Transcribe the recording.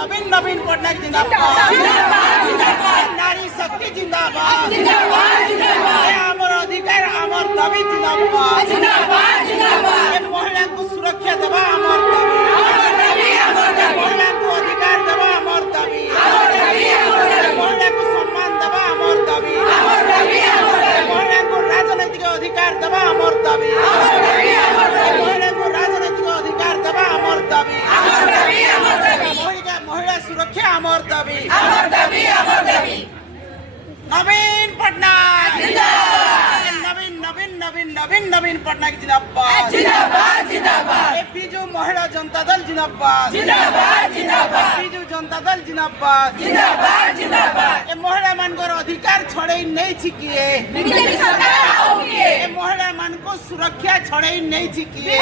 नवीन नवीन पटनायक जिंदाबाद नारी शक्ति जिंदाबाद आमर अधिकार आमर दाबी जिंदाबाद महिला को सुरक्षा देवा आमर दाबी महिला को अधिकार देवा आमर दाबी महिला को सम्मान देवा आमर दाबी महिला को राजनैतिक अधिकार देवा आमर दाबी महिला को राजनैतिक अधिकार देवा आमर दाबी महिला सुरक्षा आमर दाबी नवीन पटनायक नवीन नवीन नवीन नवीन नवीन पटनायक जिंदाबाद बीजू महिला जनता दल जिंदाबाद बीजू जनता दल जिंदाबाद महिला मान अधिकार छड़े नहीं छिकिए महिला मान को सुरक्षा छड़े नहीं छिकिए।